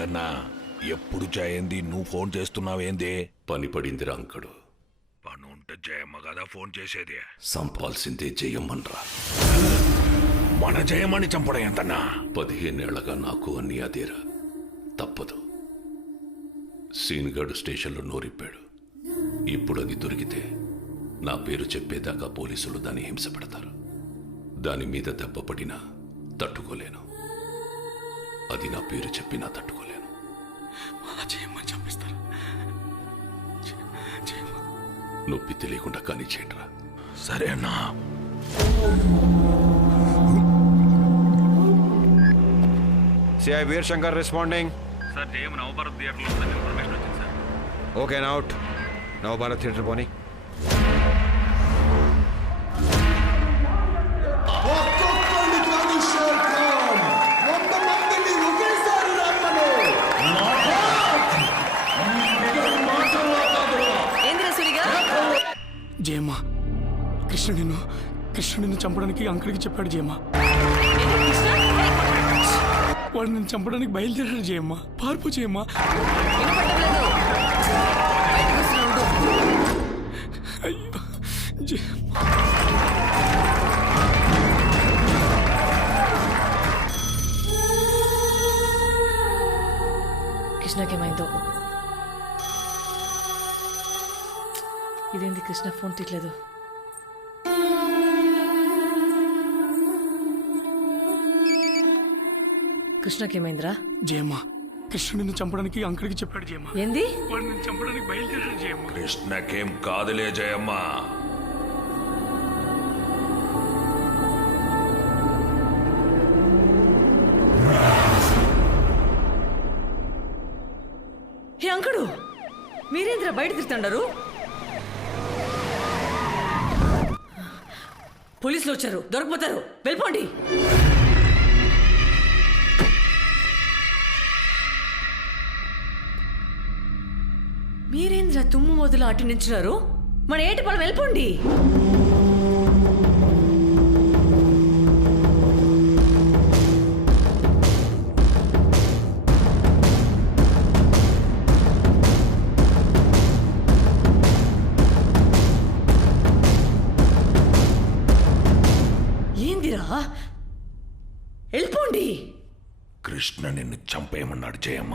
ఏందన్నా? ఎప్పుడు జయంది? నువ్వు ఫోన్ చేస్తున్నావేంది? పని పడింది రాంకడు పని ఉంటే జయమ్మ కదా ఫోన్ చేసేది. సంపాల్సిందే జయమ్మన్రా. మన జయమ్మని చంపడం ఎంతన్నా? పదిహేనేళ్ళగా నాకు అన్ని అదేరా. తప్పదు. సీన్గఢ్ స్టేషన్లో నోరిప్పాడు. ఇప్పుడు అది దొరికితే నా పేరు చెప్పేదాకా పోలీసులు దాన్ని హింస పెడతారు. దాని మీద దెబ్బ పడినా తట్టుకోలేను. అది నా పేరు చెప్పినా తట్టుకోలేను నొప్పి తెలియకుండా కానీ చేయండిరా సరే అన్నా CI Veer Shankar responding sir JM Navabharat థియేటర్లో ఉందని ఇన్ఫర్మేషన్ వచ్చింది sir. Okay out Navabharat theatre పోనీ. కృష్ణ నిన్ను చంపడానికి అంకుడికి చెప్పాడు జయమ్మ. వాడు నిన్ను చంపడానికి బయలుదేరాడు జయమ్మ. పార్పు జయమ్మ. అయ్యో జయమ్మ. కృష్ణకేమైందో? ఇదేంది కృష్ణ ఫోన్ కృష్ణకేమైందిరా జయమ్మ కృష్ణ నిన్ను చంపడానికి అంకుడికి చెప్పాడు జయమ్మ. ఏంది? వాడు నిన్ను చంపడానికి బయలుదేరాడు జయమ్మ. కృష్ణకేం కాదులే జయమ్మ. హే అంకుడు మీరేంద్ర బయట తిరుగుతుండారు? పోలీసులు వచ్చారు దొరకపోతారు. వెళ్ళిపోండి. మీరేంద్ర తుమ్ము మొదలు అటు నించున్నారు మన ఏటి పొలం వెళ్ళిపోండి. ఏందిరా? వెళ్ళిపోండి. కృష్ణ నిన్ను చంపేయమన్నాడు జయమ్మ.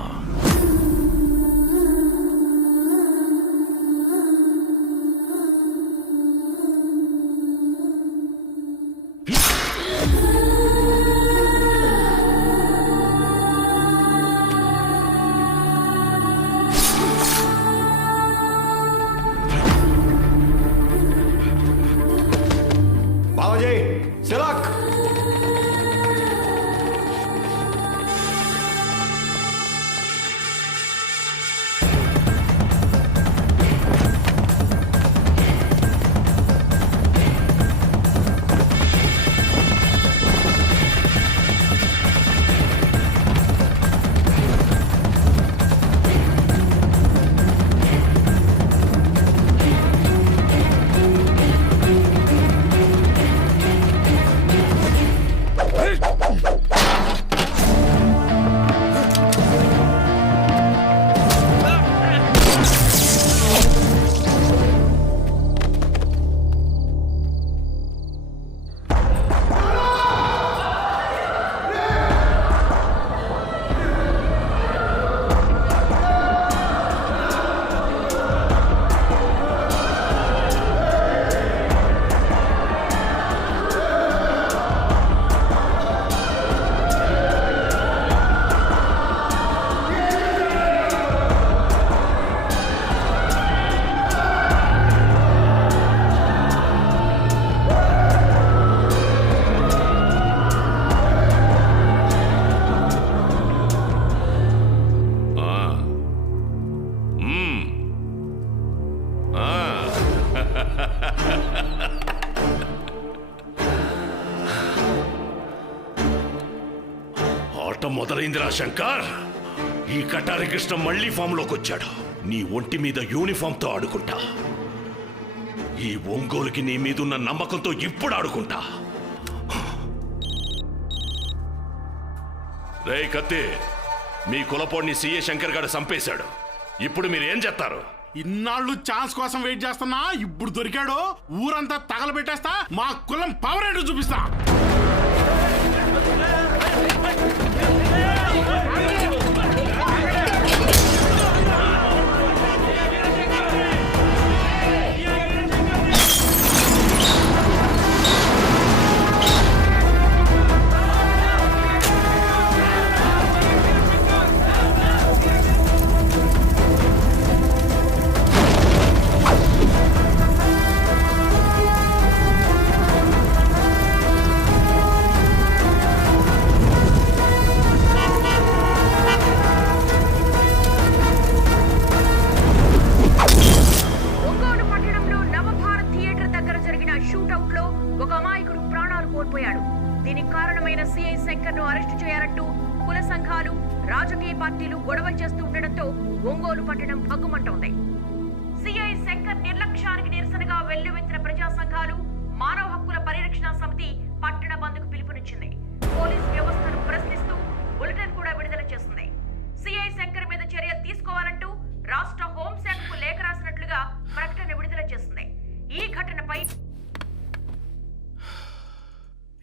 ఆట మొదలైందిరా శంకర్. ఈ కటారి కృష్ణ మళ్ళీ ఫామ్లోకి వచ్చాడు నీ ఒంటి మీద యూనిఫామ్తో ఆడుకుంటా. ఈ ఒంగోలుకి నీ మీదున్న నమ్మకంతో ఇప్పుడు ఆడుకుంటా. రే కత్తి మీ కులపోడిని సీఏ శంకర్ గారు చంపేశాడు ఇప్పుడు మీరు ఏం చేస్తారు? ఇన్నాళ్ళు ఛాన్స్ కోసం వెయిట్ చేస్తున్నా ఇప్పుడు దొరికాడు ఊరంతా తగలబెట్టేస్తా మా కులం పవర్ ఏంటో చూపిస్తా. నిర్లక్ష్యానికి నిరసనగా వెల్లువెత్తిన ప్రజా సంఘాలు మానవ హక్కుల పరిరక్షణ సమితి పట్టణ బంద్కు పిలుపునిచ్చింది. పోలీస్ వ్యవస్థను ప్రశ్నిస్తూ బులెటిన్ కూడా విడుదల చేసింది. సిఐ శంకర్ మీద చర్యలు తీసుకోవాలంటూ రాష్ట్ర హోంశాఖకు లేఖ రాసినట్లుగా ప్రకటన విడుదల చేసింది. ఈ ఘటనపై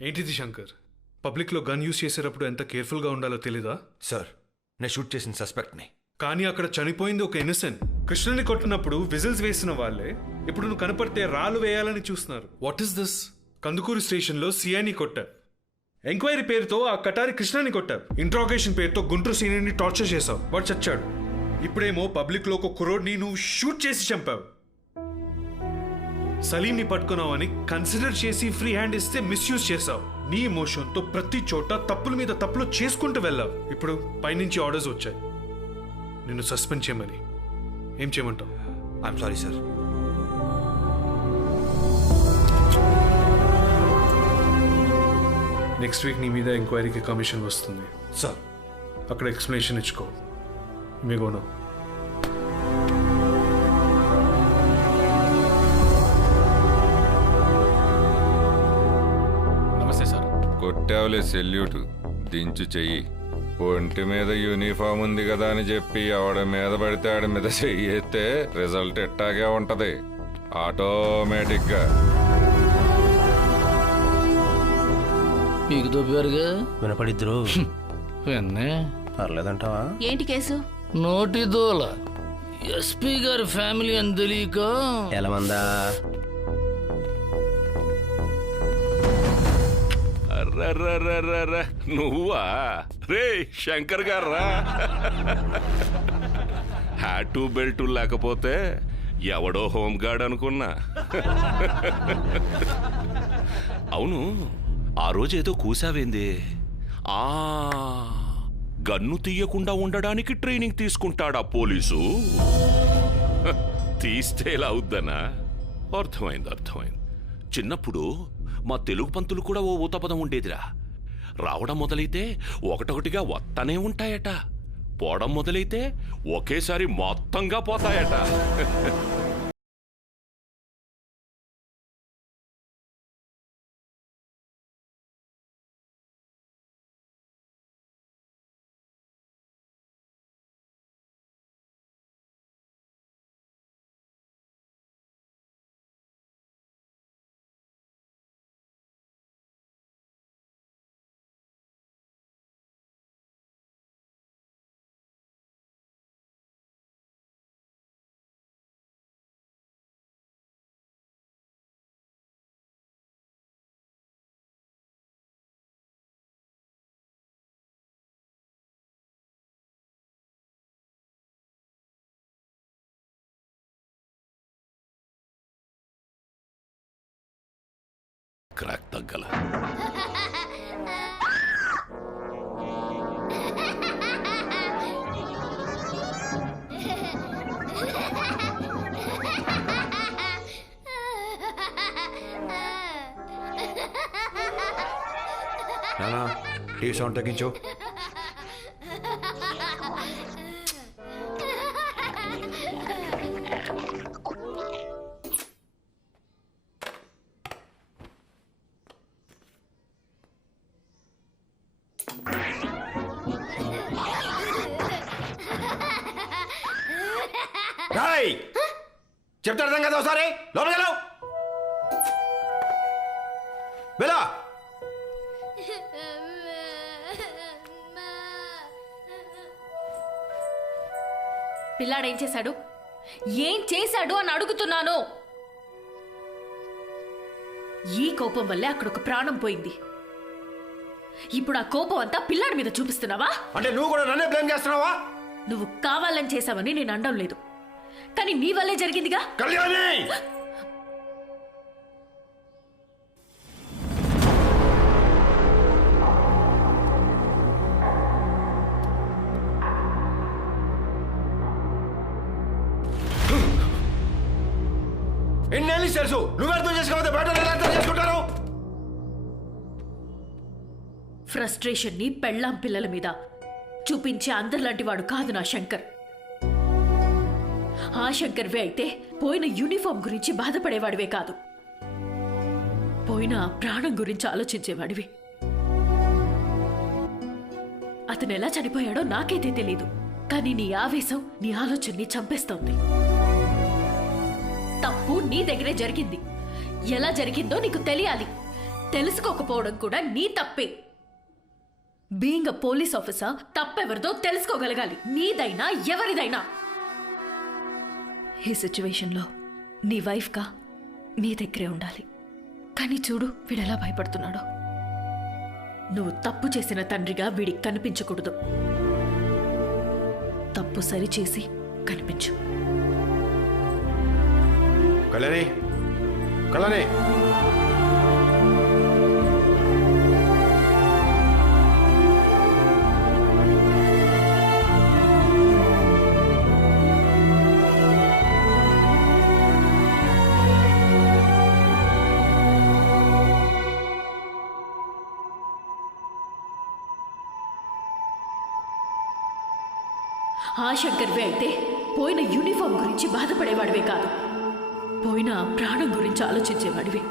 ఏంటిది శంకర్? పబ్లిక్లో గన్ యూస్ చేసేటప్పుడు ఎంత కేర్ఫుల్గా ఉండాలో తెలీదా? సార్ నేను షూట్ చేసిన సస్పెక్ట్ని. కానీ అక్కడ చనిపోయింది ఒక ఇన్నసెంట్. కృష్ణుని కొట్టినప్పుడు విజిల్స్ వేసిన వాళ్ళే ఇప్పుడు నువ్వు కనపడితే రాళ్ళు వేయాలని చూస్తున్నారు. వాట్ ఇస్ దిస్ కందుకూరు స్టేషన్లో సిఐని కొట్టారు. ఎంక్వైరీ పేరుతో ఆ కటారి కృష్ణని కొట్టారు. ఇంట్రాగేషన్ పేరుతో గుంటూరు సీనియర్ని టార్చర్ చేశావు. వాడు చచ్చాడు. ఇప్పుడేమో పబ్లిక్లో ఒక కురోడ్ని నువ్వు షూట్ చేసి చంపావు. సలీంని పట్టుకున్నావని కన్సిడర్ చేసి ఫ్రీ హ్యాండ్ ఇస్తే మిస్యూజ్ చేసావు నీ ఎమోషన్తో ప్రతి చోట తప్పుల మీద తప్పులు చేసుకుంటూ వెళ్ళావు. ఇప్పుడు పైనుంచి ఆర్డర్స్ వచ్చాయి. నిన్ను సస్పెండ్ చేయమని. ఏం చేయమంటావు? I'm sorry sir next week నీ మీద ఎంక్వైరీకి కమిషన్ వస్తుంది. సార్ అక్కడ ఎక్స్ప్లెనేషన్ ఇచ్చుకో. మీగోనా నమస్తే సార్ కొట్టావులే సెల్యూట్. దించు చెయ్యి. ఒంటి మీద యూనిఫామ్ ఉంది కదా అని చెప్పి ఎవడ మీద పడితే ఆడి మీద చెయ్యి ఎత్తే రిజల్ట్ ఎట్టాగే ఉంటది. ఆటోమేటిక్గా మీకు దొబ్బారుగా వినపడిద్దరు. విన్నే. పర్లేదంటావా? ఏంటి కేసు? నోటి దోల. ఎస్పీ గారి ఫ్యామిలీ అని తెలియక. ఎలా మందా అర్రర్రర్రర్ర, నువ్వా? రే శంకర్ గారా హ్యాటు బెల్ట్ లేకపోతే ఎవడో హోంగార్డ్ అనుకున్నా. అవును ఆ రోజు ఏదో కూసావేంది? ఆ గన్ను తీయకుండా ఉండడానికి ట్రైనింగ్ తీసుకుంటాడా పోలీసు? తీస్తే ఎలా అవుద్దనా? అర్థమైంది అర్థమైంది. చిన్నప్పుడు మా తెలుగు పంతులు కూడా ఓ ఊతపదం ఉండేదిరా. రావడం మొదలైతే ఒకటొకటిగా వత్తనే ఉంటాయట. పోవడం మొదలైతే ఒకేసారి మొత్తంగా పోతాయట. క్రాక్ తగ్గల. నానా టీవీ సౌండ్ తగ్గించు. చెప్తే అర్థం కదా ఒకసారి? లోపలికి వెళ్ళావు వెళ్ళా. పిల్లాడేం చేశాడు? ఏం చేశాడు అని అడుగుతున్నాను. ఈ కోపం వల్లే అక్కడ ఒక ప్రాణం పోయింది. ఇప్పుడు ఆ కోపం అంతా పిల్లాడి మీద చూపిస్తున్నావా? అంటే నువ్వు కూడా నన్నే బ్లేమ్ చేస్తున్నావా? నువ్వు కావాలని చేశావని నేను అనడం లేదు. కానీ నీ వల్లే జరిగిందిగా? కళ్యాణి! ఎన్నేళ్ళు తెలుసు? నువ్వు అర్థం చేసుకోకపోతే బయట అర్థం చేసుకుంటారు? ఫ్రస్ట్రేషన్ని పెళ్ళాం పిల్లల మీద చూపించే అందరిలాంటి వాడు కాదు నా శంకర్. ఆశంకర్వే అయితే పోయిన యూనిఫామ్ గురించి బాధపడేవాడివే కాదు. పోయిన ప్రాణం గురించి ఆలోచించేవాడివి. అతను ఎలా చనిపోయాడో నాకైతే తెలీదు. కానీ నీ ఆవేశం నీ ఆలోచనని చంపేస్తోంది. తప్పు నీ దగ్గరే జరిగింది. ఎలా జరిగిందో నీకు తెలియాలి. తెలుసుకోకపోవడం కూడా నీ తప్పే. బీయింగ్ అ పోలీస్ ఆఫీసర్ తప్పెవరిదో తెలుసుకోగలగాలి. నీదైనా ఎవరిదైనా. ఈ సిచ్యువేషన్లో నీ వైఫ్గా నీ దగ్గరే ఉండాలి. కానీ చూడు వీడెలా భయపడుతున్నాడో. నువ్వు తప్పు చేసిన తండ్రిగా వీడికి కనిపించకూడదు. తప్పు సరిచేసి కనిపించు. కళ్యాణి కళ్యాణి. ఆ శంకర్వే అయితే పోయిన యూనిఫామ్ గురించి బాధపడేవాడివే కాదు. పోయిన ప్రాణం గురించి ఆలోచించేవాడివి.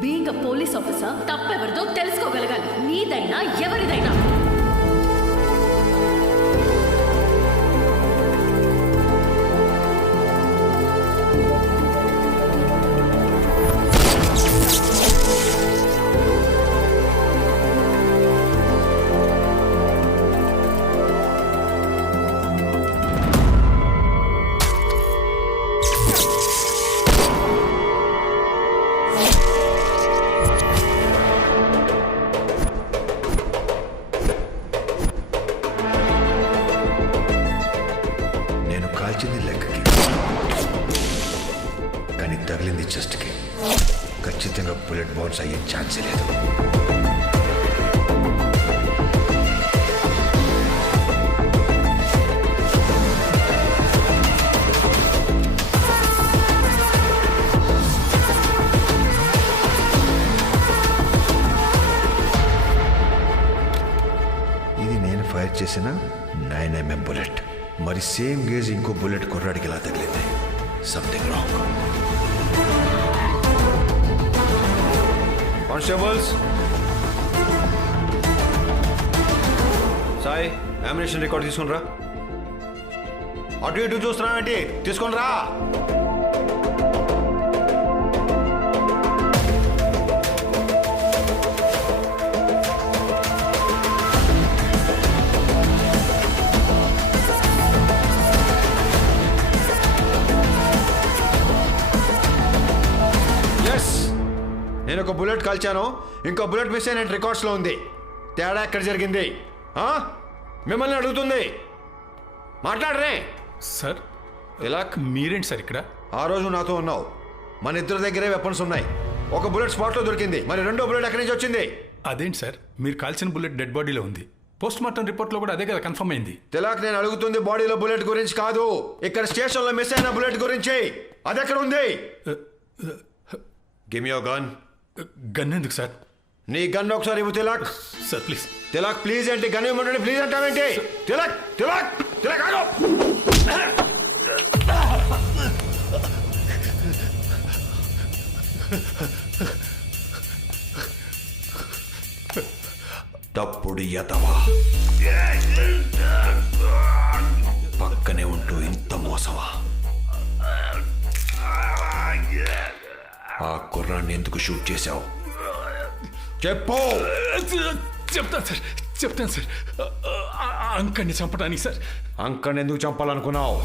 బీయింగ్ అ పోలీస్ ఆఫీసర్ తప్పెవరిదో తెలుసుకోగలగాలి. నీదైనా ఎవరిదైనా. సేమ్ గేజ్ ఇంకో బుల్లెట్ కుర్రాడికి ఇలా తగిలింది? Something wrong constables Sai examination record తీసుకుని రా. అటు ఇటు చూస్తున్నావేంటి? తీసుకుని రా. నేను ఒక బుల్లెట్ కాల్చాను. ఇంకో బుల్లెట్ మిస్ అయిన రికార్డ్స్లో ఉంది. తేడా ఎక్కడ జరిగింది? మిమ్మల్ని అడుగుతుంది. మాట్లాడరే. సార్ తిలక్ మీరేంటి సార్ ఇక్కడ? ఆ రోజు నాతో ఉన్నావు. మన ఇద్దరి దగ్గరే వెపన్స్ ఉన్నాయి. ఒక బుల్లెట్ స్పాట్లో దొరికింది. మరి రెండో బుల్లెట్ ఎక్కడి నుంచి వచ్చింది? అదేంటి సార్? మీరు కాల్చిన బుల్లెట్ డెడ్ బాడీలో ఉంది. పోస్ట్ మార్టం రిపోర్ట్లో కూడా అదే కదా కన్ఫర్మ్ అయింది. తిలక్ నేను అడుగుతుంది బాడీలో బుల్లెట్ గురించి కాదు. ఇక్కడ స్టేషన్లో మిస్ అయిన బుల్లెట్ గురించి. అది ఎక్కడ ఉంది గిమ్ యో గన్ గన్ ఎందుకు సార్? నీ గన్ ఒకసారి ఇవ్వు Tilak. Sir please. Tilak please ఏంటి గన్ ఇవ్వమంటే ప్లీజ్ అంటావేంటి? తిలక్ తిలక్ తిలక్ ఆగు. తప్పుడు యతవా. పక్కనే ఉంటూ ఇంత మోసం ఆ కుర్రాన్ని ఎందుకు షూట్ చేశావు? చెప్పు! చెప్తాను సార్ చెప్తాను సార్. అంకని చంపడానికి సార్. అంకని ఎందుకు చంపాలనుకున్నావు?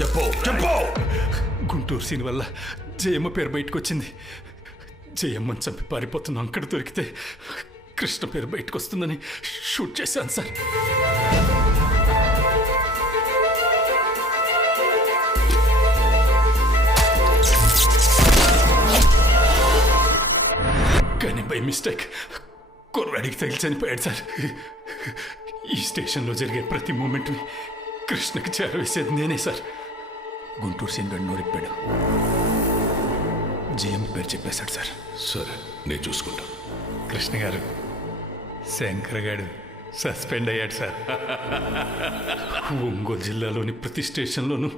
చెప్పు చెప్పు! గుంటూరు సీన్ వల్ల జయమ్మ పేరు బయటకు వచ్చింది జయమ్మని చంపి పారిపోతున్న అంకడ దొరికితే కృష్ణ పేరు బయటకు వస్తుందని షూట్ చేశాను సార్. మిస్టేక్. కుర్రాడికి తగిలి చనిపోయాడు సార్. ఈ స్టేషన్లో జరిగే ప్రతి మూమెంట్ని కృష్ణకి చేరవేసేది నేనే సార్. గుంటూరు సీన్ గడి నోరిప్పాడు. జయం పేరు చెప్పేశాడు సార్. సరే నేను చూసుకుంటాను కృష్ణ గారు శంకర్ గారు సస్పెండ్ అయ్యాడు సార్. ఒంగోలు జిల్లాలోని ప్రతి స్టేషన్లోనూ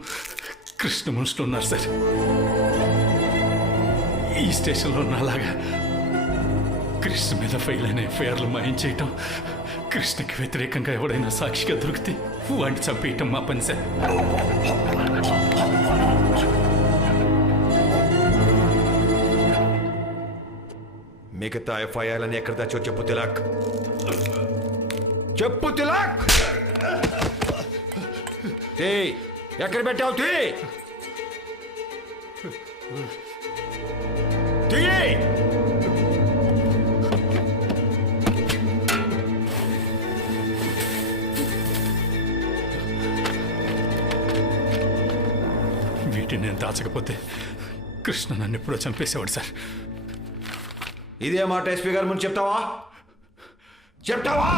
కృష్ణ మనుషులు ఉన్నారు సార్. ఈ స్టేషన్లో నాలాగా కృష్ణ మీద ఫైల్ అయిన ఎఫ్ఐఆర్లు మాయం చేయటం కృష్ణకి వ్యతిరేకంగా ఎవడైనా సాక్షిగా దొరికితే వాడిని చంపేయటం మా పని సార్. మిగతా ఎఫ్ఐఆర్లని ఎక్కడ దాచో చెప్పు తిలాక్? చెప్పు తిలాక్! ఎక్కడ పెట్టావు తీ తీ? నేను దాచకపోతే కృష్ణ నన్ను ఎప్పుడో చంపేసేవాడు సార్. ఇదే మాట ఎస్పీ గారి ముందు చెప్తావా? చెప్తావా?